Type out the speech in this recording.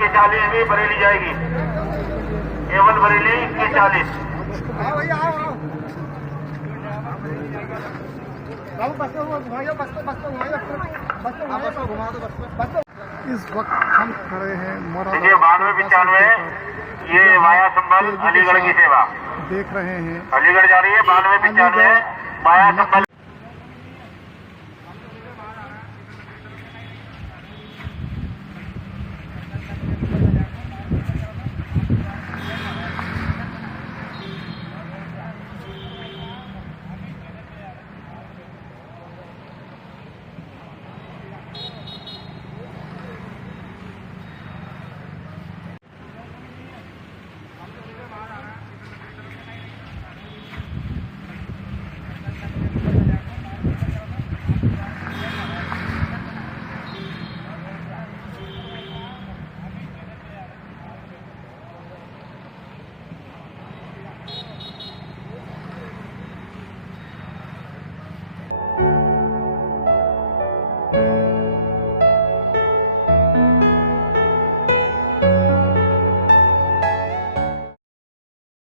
के 40 में बरेली जाएगी। केवल बरेली के 40। इस वक्त हम खड़े हैं देखिए 92-95 ये वाया संभल अलीगढ़ की सेवा देख रहे हैं। अलीगढ़ जा रही है 92-95 वाया संभल।